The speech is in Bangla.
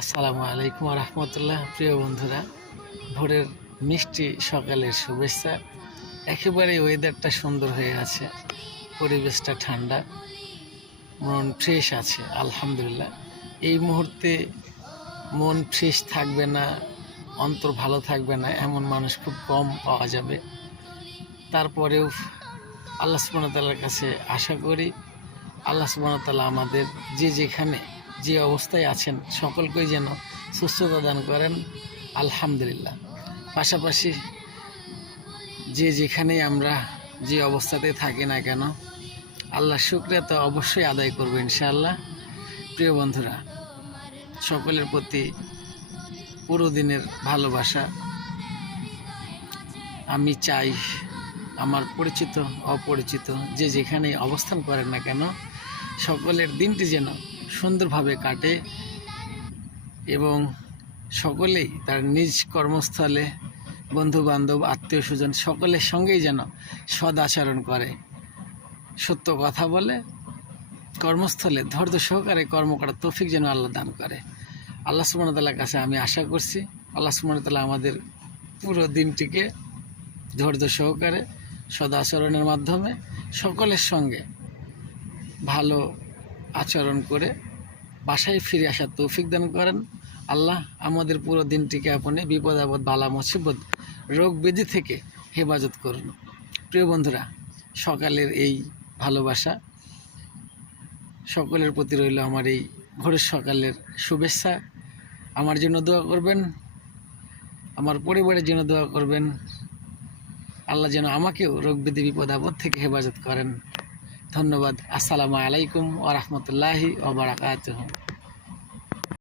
আসসালামু আলাইকুম রহমতুল্লাহ। প্রিয় বন্ধুরা, ভোরের মিষ্টি সকালের শুভেচ্ছা। একেবারে ওয়েদারটা সুন্দর হয়ে আছে, পরিবেশটা ঠান্ডা, মন ফ্রেশ আছে আলহামদুলিল্লাহ। এই মুহূর্তে মন ফ্রেশ থাকবে না, অন্তর ভালো থাকবে না এমন মানুষ খুব কম পাওয়া যাবে। তারপরেও আল্লাহ সুবহানাহু ওয়া তাআলার কাছে আশা করি আল্লাহ সুবহানাহু ওয়া তাআলা আমাদের যে যেখানে যে অবস্থায় আছেন সকলকেই যেন সুস্থতা দান করেন আলহামদুলিল্লাহ। পাশাপাশি যে যেখানেই আমরা যে অবস্থাতে থাকি না কেন আল্লাহর শুকরিয়া তো অবশ্যই আদায় করবো ইনশাআল্লাহ। প্রিয় বন্ধুরা, সকলের প্রতি পুরো দিনের ভালোবাসা। আমি চাই আমার পরিচিত অপরিচিত যে যেখানেই অবস্থান করেন না কেন সকলের দিনটি যেন সুন্দরভাবে কাটে এবং সকলেই তার নিজ কর্মস্থলে বন্ধুবান্ধব আত্মীয় স্বজন সকলের সঙ্গেই যেন সদ আচরণ করে, সত্য কথা বলে, কর্মস্থলে ধৈর্য সহকারে কর্ম করার তৌফিক যেন আল্লাহ দান করে। আল্লাহ সুবহানাহু ওয়া তাআলার কাছে আমি আশা করছি আল্লাহ সুবহানাহু ওয়া তাআলা আমাদের পুরো দিনটিকে ধৈর্য সহকারে সদ আচরণের মাধ্যমে সকলের সঙ্গে ভালো আচরণ করে বাসায় ফিরে আসার তৌফিক দান করেন। আল্লাহ আমাদের পুরো দিনটিকে আপনি বিপদ আপদ বালা মুসিবত রোগ ব্যাধি থেকে হেফাজত করুন। প্রিয় বন্ধুরা, সকালের এই ভালোবাসা সকলের প্রতি রইল আমার এই ভোরের সকালের শুভেচ্ছা। আমার জন্য দোয়া করবেন, আমার পরিবারের জন্য দোয়া করবেন। আল্লাহ যেন আমাকেও রোগ ব্যাধি বিপদ আপদ থেকে হেফাজত করেন। ধন্যবাদ। আসসালামু আলাইকুম ওয়া রাহমাতুল্লাহি ওয়া বারাকাতুহু।